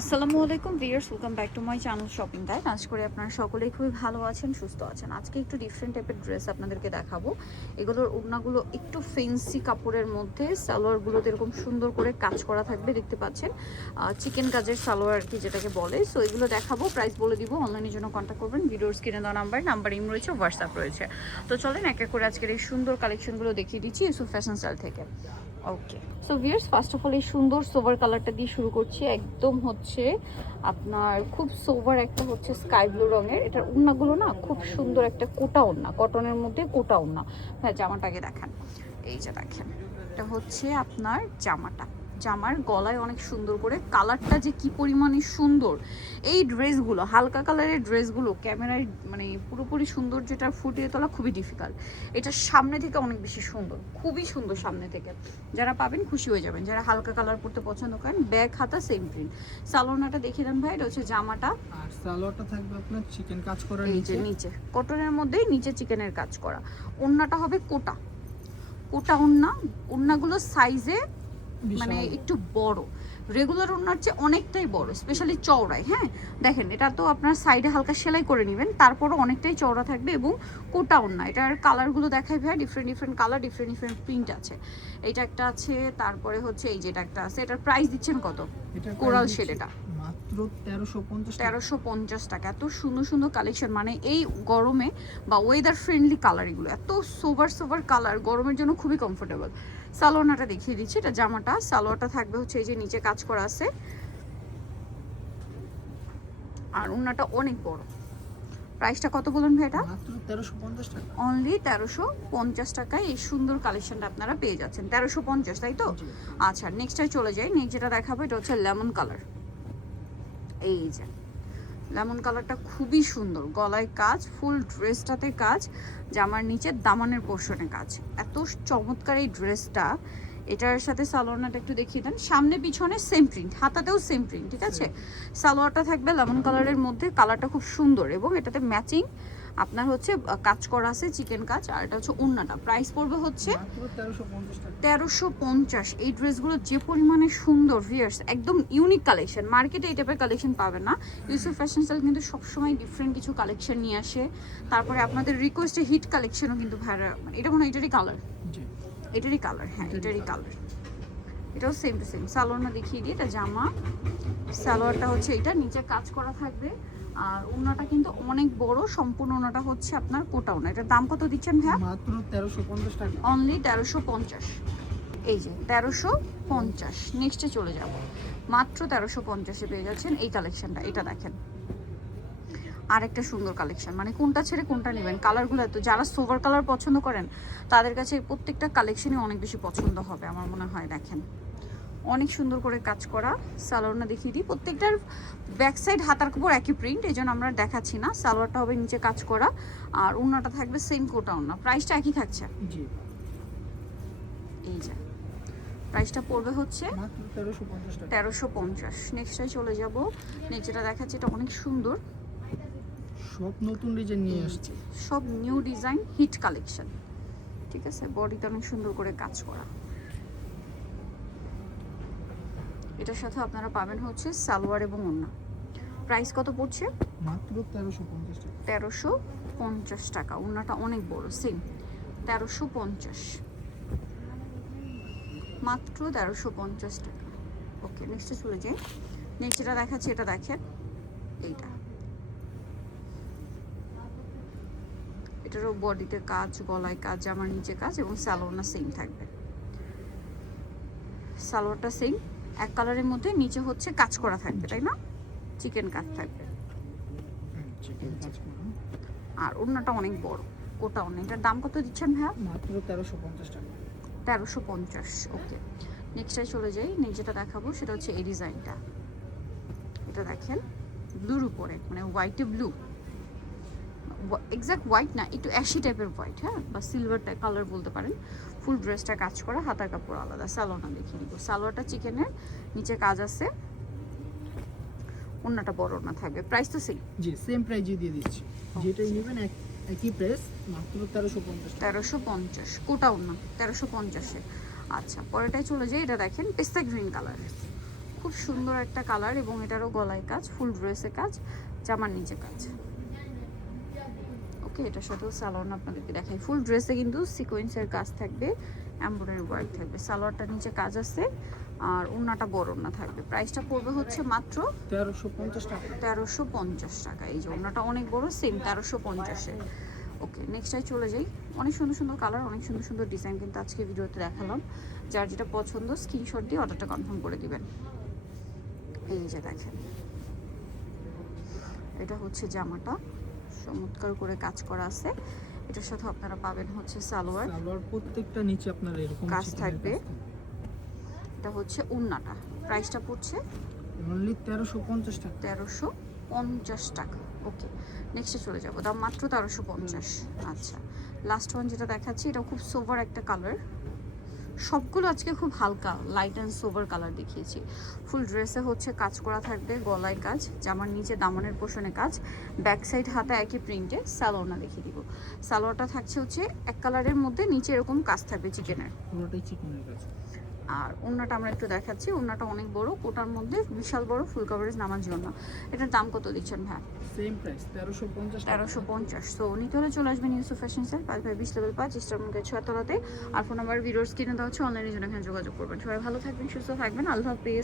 আসসালামু আলাইকুম viewers, welcome back to my channel shopping guide. আশা করি আপনারা সকলেই খুবই ভালো আছেন, সুস্থ আছেন। আজকে একটু ডিফারেন্ট টাইপের ড্রেস আপনাদেরকে দেখাবো। এগুলোর ওড়নাগুলো একটু ফেন্সি কাপড়ের মধ্যে, সালোয়ারগুলোতে এরকম সুন্দর করে কাজ করা থাকবে, দেখতে পাচ্ছেন চিকেন কাজের সালোয়ার আর কি যেটাকে বলে। সো এগুলো দেখাবো, প্রাইস বলে দিব। অনলাইনের জন্য কন্ট্যাক্ট করবেন, ভিডিওর স্ক্রিনে দেওয়া নাম্বার ইম রয়েছে, হোয়াটসঅ্যাপ রয়েছে। তো চলেন এক এক করে আজকের এই সুন্দর কালেকশনগুলো দেখিয়ে দিচ্ছি ইউসুফ ফ্যাশন স্টাইল থেকে। Okay, so viewers, first of all এই সুন্দর সোভার কালারটা দিয়ে শুরু করছি। একদম হচ্ছে আপনার খুব সোভার একটা হচ্ছে স্কাই ব্লু রঙের। এটার ওড়নাগুলো না খুব সুন্দর, একটা কোটা ওড়না, কটনের মধ্যে কোটা ওড়না। হ্যাঁ, জামাটাকে দেখান, এই যে দেখেন, এটা হচ্ছে আপনার জামার গলায় অনেক সুন্দর করে কালারটা যে কি পরিমাণে সুন্দর। এই ড্রেসগুলো, হালকা কালারের ড্রেসগুলো ক্যামেরায় মানে পুরোপুরি সুন্দর যেটা ফুটিয়ে তোলা খুবই ডিফিকাল্ট। এটা সামনে থেকে অনেক বেশি সুন্দর, খুবই সুন্দর সামনে থেকে। যারা পাবেন খুশি হয়ে যাবেন, যারা হালকা কালার পরতে পছন্দ করেন। ব্যাগ হাতা সেম প্রিন্ট। সালোয়ারটা দেখিয়ে দেন ভাই, এটা হচ্ছে জামাটা। আর সালোয়ারটা থাকবে আপনার চিকেন কাজ করা, নিচে কটনের মধ্যেই নিচে চিকেনের কাজ করা। ওড়নাটা হবে কোটা ওড়নাগুলো সাইজে মানে একটু বড়, রেগুলার ওড়নার চেয়ে অনেকটাই বড়, স্পেশালি চওড়ায়। হ্যাঁ দেখেন, এটা তো আপনার সাইডে হালকা সেলাই করে নেবেন, তারপরও অনেকটাই চওড়া থাকবে এবং কোটা ওড়না। এটার কালারগুলো দেখাই ভাই, ডিফারেন্ট কালার, ডিফারেন্ট প্রিন্ট আছে। এইটা একটা আছে, তারপরে হচ্ছে এই যেটা একটা আছে। এটার প্রাইস দিচ্ছেন কত? কোরাল শেড, এটা মাত্র 1350 টাকা। এত সুন্দর কালেকশন, মানে এই গরমে বা ওয়েদার ফ্রেন্ডলি কালার, এগুলো এত সোভার কালার, গরমের জন্য খুবই কমফোর্টেবল। সালোয়ারটা দেখিয়ে দিচ্ছি, এটা জামাটা। সালোয়ারটা থাকবে হচ্ছে এই যে নিচে কাজ করা আছে, আর ওড়নাটা অনেক বড়। প্রাইসটা কত বলুন ভাই? এটা মাত্র 1350 টাকা, অনলি 1350 টাকায় এই সুন্দর কালেকশনটা আপনারা পেয়ে যাচ্ছেন। 1350, তাই তো? আচ্ছা, নেক্সটটাই চলে যাই। নেক্সট যেটা দেখাবো এটা হচ্ছে লেমন কালার। এই যে লেমন কালারটা খুবই সুন্দর, গলায় কাজ, ফুল ড্রেসটাতে কাজ, জামার নিচে দামানের পোর্শনে কাজ। এত চমৎকার এই ড্রেসটা। এটার সাথে সালোয়ারটা একটু দেখিয়ে দেন। সামনে পিছনে সেম প্রিন্ট, হাতাতেও সেম প্রিন্ট, ঠিক আছে? সালোয়ারটা থাকবে লেমন কালারের মধ্যে, কালারটা খুব সুন্দর এবং এটাতে ম্যাচিং আপনার হচ্ছে কাজ করা আছে, চিকেন কাজ। আর এটা হচ্ছে ওড়নাটা। প্রাইস পড়বে হচ্ছে 1350। এই ড্রেসগুলো যে পরিমাণে সুন্দর ভিউয়ার্স, একদম ইউনিক কালেকশন। মার্কেটে এই টাইপের কালেকশন পাবেন না। ইউসুফ ফ্যাশন স্টাইল কিন্তু সবসময় ডিফারেন্ট কিছু কালেকশন নিয়ে আসে। তারপরে আপনাদের রিকোয়েস্টে হিট কালেকশনও কিন্তু ভাইরা, এটা মনে হয় এটারই কালার, হ্যাঁ এটারই কালার। এটাও সেম টু সেম। সালোয়ারটা দেখিয়ে দিই, এটা জামা। সালোয়ারটা হচ্ছে এটা, নিচে কাজ করা থাকবে। আর ওড়নাটা কিন্তু অনেক বড়, সম্পূর্ণ ওড়নাটা হচ্ছে আপনার কোটা ওড়না। এটার দাম কত দিচ্ছেন ভাইয়া? মাত্র 1350 টাকা, অনলি 1350। এই যে 1350। নেক্সটে চলে যাব, মাত্র 1350-এ পেয়ে যাচ্ছেন এই কালেকশনটা। এটা দেখেন, আরেকটা সুন্দর কালেকশন। মানে কোনটা ছেড়ে কোনটা নেবেন, কালারগুলো তো যারা সোভার কালার পছন্দ করেন তাদের কাছে প্রত্যেকটা কালেকশনই অনেক বেশি পছন্দ হবে আমার মনে হয়। দেখেন অনেক সুন্দর করে কাজ করা। সালোয়ারটা দেখিয়ে দিই, প্রত্যেকটার ব্যাক সাইড হাতার কাপড় একই প্রিন্ট, এই জন্য আমরা দেখাচ্ছি না। সালোয়ারটা হবে নিচে কাজ করা, আর ওড়নাটা থাকবে সেম কোটা ওড়না। প্রাইসটা একই থাকছে। এই যে প্রাইসটা পড়বে হচ্ছে 1350। নেক্সটটাই চলে যাব। নেক্সটটা দেখাচ্ছি, এটা অনেক সুন্দর, সব নতুন ডিজাইন নিয়ে আসছে, সব নিউ ডিজাইন, হিট কালেকশন, ঠিক আছে? বডিতে অনেক সুন্দর করে কাজ করা। এটার সাথে আপনারা পাবেন হচ্ছে সালোয়ার এবং ওড়না। প্রাইস কত পড়ছে? মাত্র 1350 টাকা, 1350 টাকা। ওড়নাটা অনেক বড়, সেম 1350, মাত্র 1350 টাকা। ওকে, নেক্সটে চলে যাই। নেক্সট যেটা দেখাচ্ছি, এটা দেখেন, এইটা, এটারও বডিতে কাজ, গলায় কাজ, জামার নিচে কাজ এবং সালোয়ারটা সেম থাকবে। সালোয়ারটা সেম এক কালারের মধ্যে, নিচে হচ্ছে কাজ করা থাকবে, তাই না? চিকেন কাজ থাকবে। আর ওড়নাটা অনেক বড়, কোটা ওড়না। এটার দাম কত দিচ্ছেন ভাইয়া? মাত্র 1350 টাকা, 1350। ওকে, নেক্সটটাই চলে যাই। নেক্সট যেটা দেখাবো সেটা হচ্ছে এই ডিজাইনটা। এটা দেখেন, ব্লুর উপরে, মানে হোয়াইটে ব্লু, এক্সাক্ট হোয়াইট না, একটু অ্যাশি টাইপের হোয়াইট, হ্যাঁ, বা সিলভার টাইপ কালার বলতে পারেন। ফুল ড্রেসটা কাজ করা, হাতার কাপড় আলাদা। সালোয়ারটা দেখিয়ে দিব। সালোয়ারটা চিকেনের, নিচে কাজ আছে, ওড়নাটা বড় ওড়না থাকবে। প্রাইস তো সেম? জি সেম প্রাইজে দিয়ে দিচ্ছি, যেটাই নেবেন একই প্রাইস, মাত্র 1350 টাকা, 1350 কোটা ওড়না 1350-এ। আচ্ছা, পরেরটাই চলে যাই। এটা দেখেন, পেস্তা গ্রিন কালার, খুব সুন্দর একটা কালার এবং এটারও গলায় কাজ, ফুল ড্রেসে কাজ, জামার নিচে কাজ। ওকে, এটার সাথেও সালোয়ার আপনাদেরকে দেখাই। ফুল ড্রেসে কিন্তু সিকোয়েন্সের কাজ থাকবে, এমব্রয়ডারি ওয়ার্ক থাকবে। সালোয়ারটা নিচে কাজ আছে আর ওড়নাটা বড় ওড়না থাকবে। প্রাইসটা পড়বে হচ্ছে মাত্র 1350 টাকা। 1350 টাকা। এই যে ওড়নাটা অনেক বড়, সেম 1350-এ। ওকে, নেক্সটটাই চলে যাই। অনেক সুন্দর সুন্দর কালার, অনেক সুন্দর সুন্দর ডিজাইন কিন্তু আজকে ভিডিওতে দেখালাম। যার যেটা পছন্দ স্ক্রিনশট দিয়ে অর্ডারটা কনফার্ম করে দিবেন। এই যে দেখেন, এটা হচ্ছে জামাটা, চমৎকার করে কাজ করা আছে। এটার সাথে আপনারা পাবেন হচ্ছে সালোয়ার প্রত্যেকটা নিচে আপনার এরকম কাজ চিকেনের থাকবে। এটা হচ্ছে ওড়নাটা, প্রাইসটা পড়ছে অনলি 1350 টাকা। 1350 টাকা। ওকে, নেক্সটে চলে যাবো, দাম মাত্র 1350। আচ্ছা, লাস্ট ওয়ান যেটা দেখাচ্ছি, এটা খুব সোভার একটা কালার। সবগুলো আজকে খুব হালকা লাইট অ্যান্ড সোভার কালার দেখিয়েছি। ফুল ড্রেসে হচ্ছে কাজ করা থাকবে, গলায় কাজ, জামার নিচে দামানের পোষণে কাজ, ব্যাক সাইড হাতে একই প্রিন্টে। সালোয়ারটা দেখিয়ে দিব। সালোয়ারটা থাকছে হচ্ছে এক কালারের মধ্যে, নিচে এরকম কাজ থাকবে চিকেনের। পুরোটাই চিকেনের কাজ। আর ওড়নাটা আমরা একটু দেখাচ্ছি। ওড়নাটা অনেক বড়, কোটার মধ্যে বিশাল বড় ফুল কভারেজ নামার জন্য। এটার দাম কত দিচ্ছেন ভাই? সেম প্রাইস 1350 টাকা। 1350। সো নিতে হলে চলে আসবেন Yusuf fashion sale, 5/20 level 5, eastern gate 6 তলাতে। আর ফোন নাম্বার ভিডিওর স্ক্রিনে দেওয়া হচ্ছে, অনলাইনের জন্য এখানে যোগাযোগ করবেন। সবাই ভালো থাকবেন, সুস্থ থাকবেন, আল্লাহ হাফেজ।